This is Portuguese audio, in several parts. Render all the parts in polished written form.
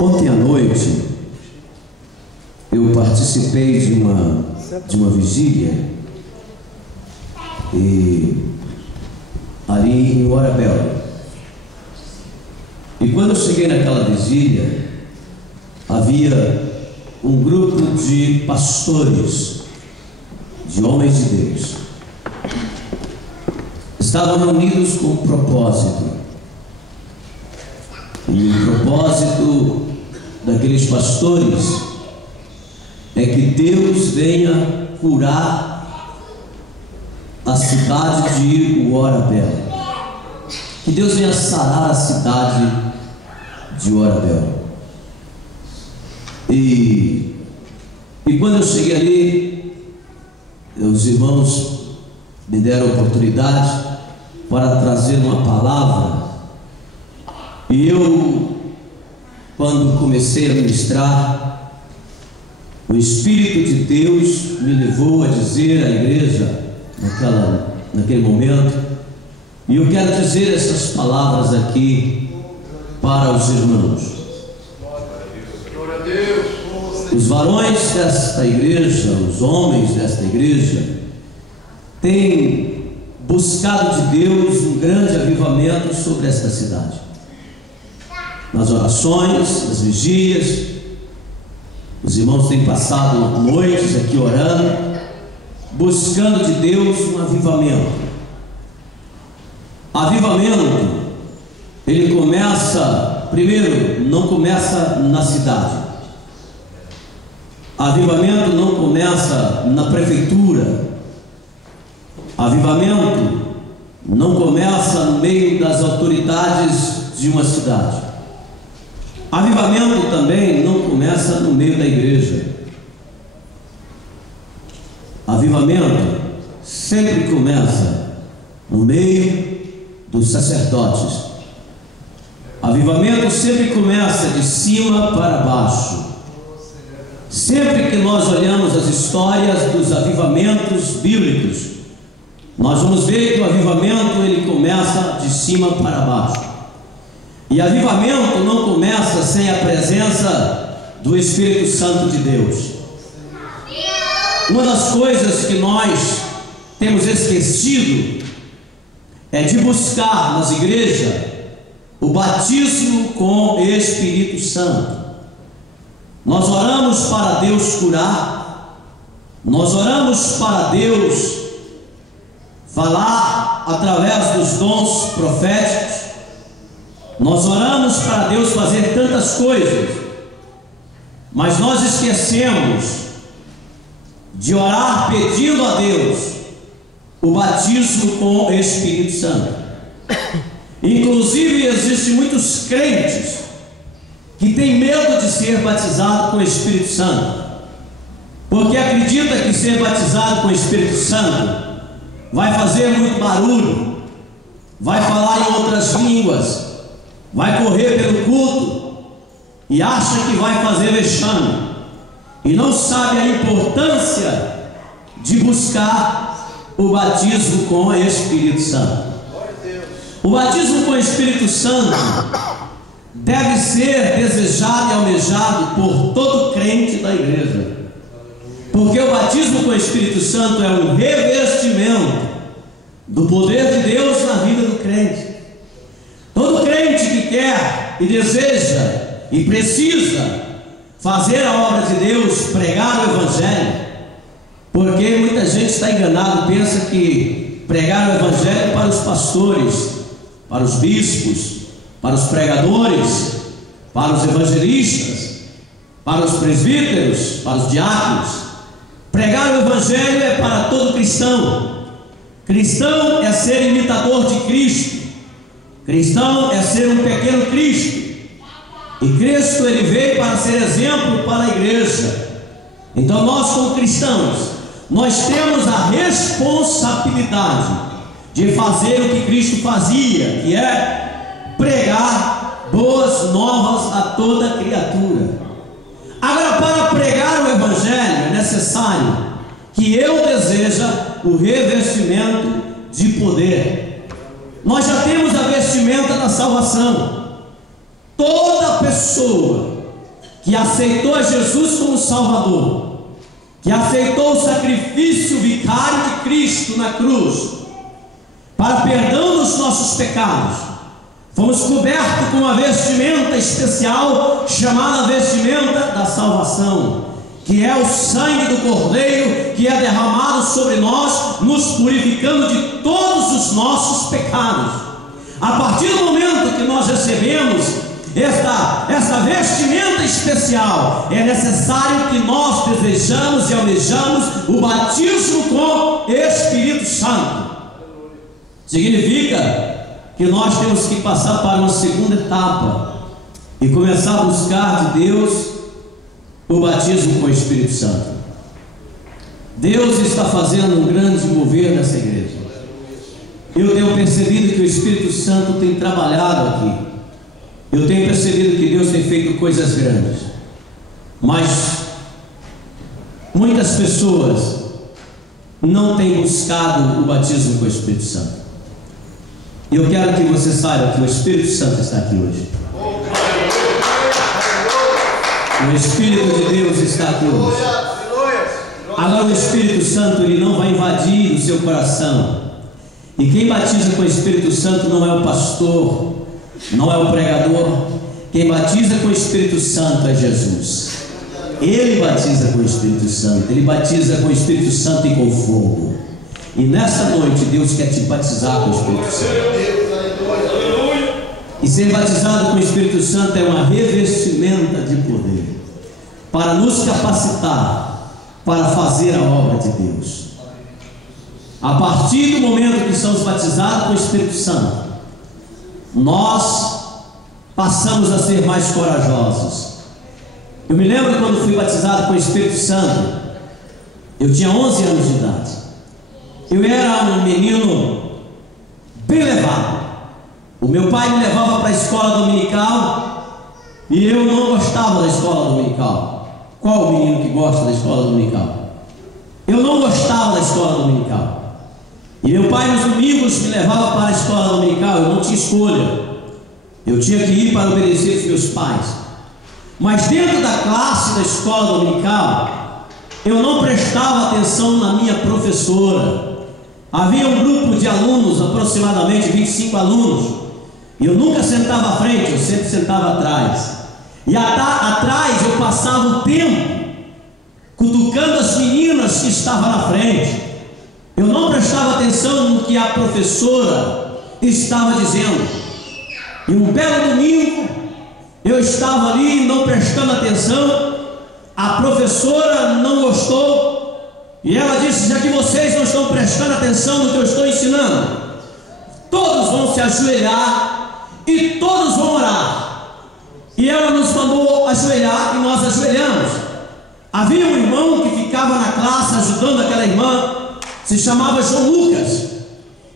Ontem à noite eu participei de uma vigília ali em Orabel. E quando eu cheguei naquela vigília, havia um grupo de pastores, de homens de Deus. Estavam reunidos com um propósito. E o propósito daqueles pastores é que Deus venha curar a cidade de Orabel. Que Deus venha sarar a cidade de Orabel. E quando eu cheguei ali, os irmãos me deram a oportunidade para trazer uma palavra. E eu, quando comecei a ministrar, o Espírito de Deus me levou a dizer à igreja naquele momento, e eu quero dizer essas palavras aqui para os irmãos. Os varões desta igreja, os homens desta igreja, têm buscado de Deus um grande avivamento sobre esta cidade. Nas orações, nas vigílias, os irmãos têm passado noites aqui orando, buscando de Deus um avivamento. Avivamento, ele começa, primeiro, não começa na cidade. Avivamento não começa na prefeitura. Avivamento não começa no meio das autoridades de uma cidade. Avivamento também não começa no meio da igreja. Avivamento sempre começa no meio dos sacerdotes. Avivamento sempre começa de cima para baixo. Sempre que nós olhamos as histórias dos avivamentos bíblicos, nós vamos ver que o avivamento ele começa de cima para baixo. E avivamento não começa sem a presença do Espírito Santo de Deus. Uma das coisas que nós temos esquecido é de buscar nas igrejas o batismo com o Espírito Santo. Nós oramos para Deus curar, nós oramos para Deus falar através dos dons proféticos, nós oramos para Deus fazer tantas coisas, mas nós esquecemos de orar pedindo a Deus o batismo com o Espírito Santo. Inclusive existem muitos crentes que têm medo de ser batizado com o Espírito Santo, porque acredita que ser batizado com o Espírito Santo vai fazer muito barulho, vai falar em outras línguas, vai correr pelo culto e acha que vai fazer vexame, e não sabe a importância de buscar o batismo com o Espírito Santo. O batismo com o Espírito Santo deve ser desejado e almejado por todo crente da igreja, porque o batismo com o Espírito Santo é um revestimento do poder de Deus na vida do crente. Todo crente que quer e deseja e precisa fazer a obra de Deus, pregar o Evangelho, porque muita gente está enganada, pensa que pregar o Evangelho é para os pastores, para os bispos, para os pregadores, para os evangelistas, para os presbíteros, para os diáconos. Pregar o Evangelho é para todo cristão. Cristão é ser imitador de Cristo. Cristão é ser um pequeno Cristo. E Cristo ele veio para ser exemplo para a igreja. Então nós como cristãos, nós temos a responsabilidade de fazer o que Cristo fazia, que é pregar boas novas a toda criatura. Agora, para pregar o Evangelho é necessário que eu deseja o revestimento de poder. Nós já temos a vestimenta da salvação. Toda pessoa que aceitou a Jesus como Salvador, que aceitou o sacrifício vicário de Cristo na cruz, para perdão dos nossos pecados, fomos cobertos com uma vestimenta especial, chamada vestimenta da salvação, que é o sangue do Cordeiro, que é derramado sobre nós, nos purificando de todos os nossos pecados. A partir do momento que nós recebemos esta vestimenta especial, é necessário que nós desejamos e almejamos o batismo com Espírito Santo. Significa que nós temos que passar para uma segunda etapa e começar a buscar de Deus o batismo com o Espírito Santo. Deus está fazendo um grande mover nessa igreja. Eu tenho percebido que o Espírito Santo tem trabalhado aqui. Eu tenho percebido que Deus tem feito coisas grandes. Mas muitas pessoas não têm buscado o batismo com o Espírito Santo. E eu quero que você saiba que o Espírito Santo está aqui hoje. O Espírito de Deus está aqui hoje. Agora o Espírito Santo, ele não vai invadir o seu coração. E quem batiza com o Espírito Santo não é o pastor, não é o pregador. Quem batiza com o Espírito Santo é Jesus. Ele batiza com o Espírito Santo. Ele batiza com o Espírito Santo e com fogo. E nessa noite Deus quer te batizar com o Espírito Santo. E ser batizado com o Espírito Santo é uma revestimenta de poder, para nos capacitar para fazer a obra de Deus. A partir do momento que somos batizados com o Espírito Santo, nós passamos a ser mais corajosos. Eu me lembro quando fui batizado com o Espírito Santo, eu tinha 11 anos de idade. Eu era um menino bem levado. O meu pai me levava para a escola dominical e eu não gostava da escola dominical. Qual o menino que gosta da escola dominical? Eu não gostava da escola dominical. E meu pai nos domingos me levava para a escola dominical. Eu não tinha escolha. Eu tinha que ir para obedecer os meus pais. Mas dentro da classe da escola dominical, eu não prestava atenção na minha professora. Havia um grupo de alunos, aproximadamente 25 alunos, e eu nunca sentava à frente, eu sempre sentava atrás. E atrás eu passava o tempo cutucando as meninas que estavam na frente. Eu não prestava atenção no que a professora estava dizendo. E um belo domingo, eu estava ali não prestando atenção. A professora não gostou e ela disse: já que vocês não estão prestando atenção no que eu estou ensinando, todos vão se ajoelhar e todos vão orar. E ela nos mandou ajoelhar e nós ajoelhamos. Havia um irmão que ficava na classe ajudando aquela irmã, se chamava João Lucas.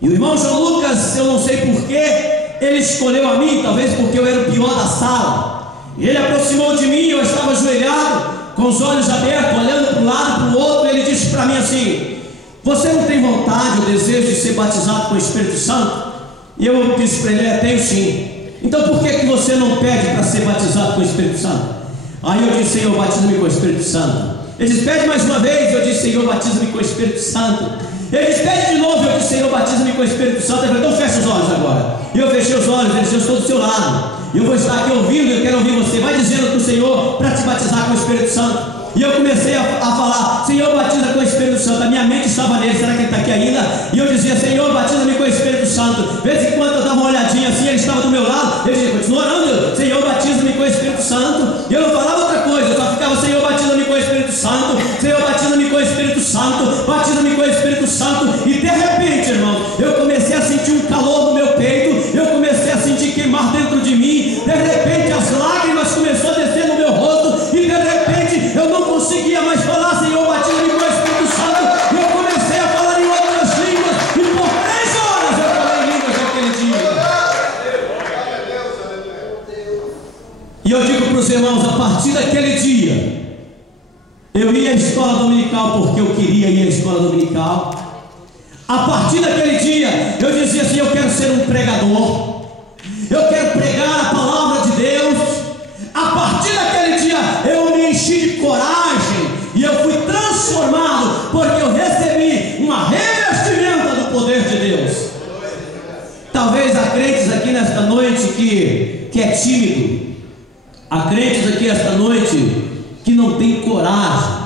E o irmão João Lucas, eu não sei porquê, ele escolheu a mim, talvez porque eu era o pior da sala. E ele aproximou de mim, eu estava ajoelhado, com os olhos abertos, olhando para um lado, para o outro. Ele disse para mim assim: você não tem vontade ou desejo de ser batizado com o Espírito Santo? E eu disse para ele: tenho sim. Então por que você não pede para ser batizado com o Espírito Santo? Aí eu disse: Senhor, batiza-me com o Espírito Santo. Ele disse: pede mais uma vez. Eu disse: Senhor, batiza-me com o Espírito Santo. Ele disse: pede de novo. Eu disse: Senhor, batiza-me com o Espírito Santo. Ele falou: então fecha os olhos agora. E eu fechei os olhos. Ele disse: eu estou do seu lado, eu vou estar aqui ouvindo, eu quero ouvir você. Vai dizendo para o Senhor para te batizar com o Espírito Santo. E eu comecei a falar: Senhor, batiza com o Espírito Santo. A minha mente estava nele, será que ele está aqui ainda? E eu dizia: Senhor, batiza-me com o Espírito Santo. De vez em quando eu dava uma olhadinha assim, ele estava do meu lado. Ele dizia: continua orando, Senhor, batiza-me com o Espírito Santo. E eu não falava outra coisa, eu só ficava: Senhor, batiza-me com o Espírito Santo. Senhor, batiza-me com o Espírito Santo. Batiza-me com o Espírito Santo. E de repente, irmão, eu comecei a sentir um calor no meu peito. Eu comecei a sentir queimar dentro de mim. De repente as lágrimas começaram a descer no meu rosto. E de repente eu não conseguia mais falar: Senhor, batiza-me com o Espírito Santo. E eu comecei a falar em outras línguas. E por 3 horas eu falei em línguas naquele dia. E eu digo para os irmãos: a partir daquele dia eu ia à escola dominical porque eu queria ir à escola dominical. A partir daquele dia eu dizia assim: eu quero ser um pregador, eu quero pregar a palavra de Deus. A partir daquele dia Há crentes aqui esta noite que não tem coragem.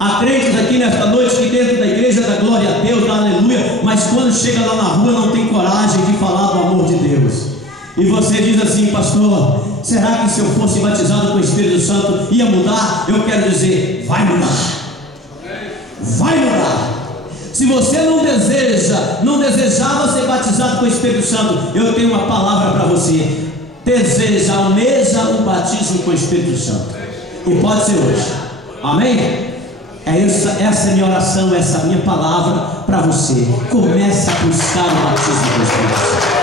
Há crentes aqui nesta noite que dentro da igreja dá glória a Deus, dá aleluia, mas quando chega lá na rua não tem coragem de falar do amor de Deus. E você diz assim: pastor, será que se eu fosse batizado com o Espírito Santo ia mudar? Eu quero dizer, vai mudar. Vai mudar. Se você não desejava ser batizado com o Espírito Santo, eu tenho uma palavra para você: deseja, almeja o batismo com o Espírito Santo, e pode ser hoje. Amém? Essa é a minha oração, essa é a minha palavra para você. Começa a buscar o batismo com o Espírito Santo.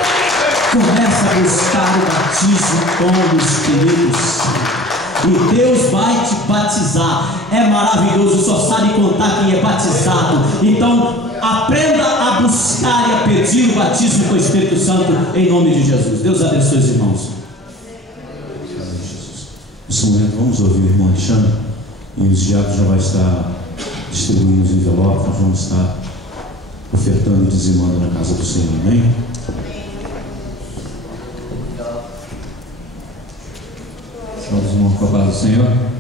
Começa a buscar o batismo com o Espírito Santo, e Deus vai te batizar. É maravilhoso, só sabe contar quem é batizado. Então aprenda a buscar e a pedir o batismo com o Espírito Santo, em nome de Jesus. Deus abençoe os irmãos. Nesse momento vamos ouvir o irmão Alexandre, e os diáconos já vai estar distribuindo os envelopes. Nós vamos estar ofertando e dizimando na casa do Senhor. Amém? Vamos, irmão, com a paz do Senhor.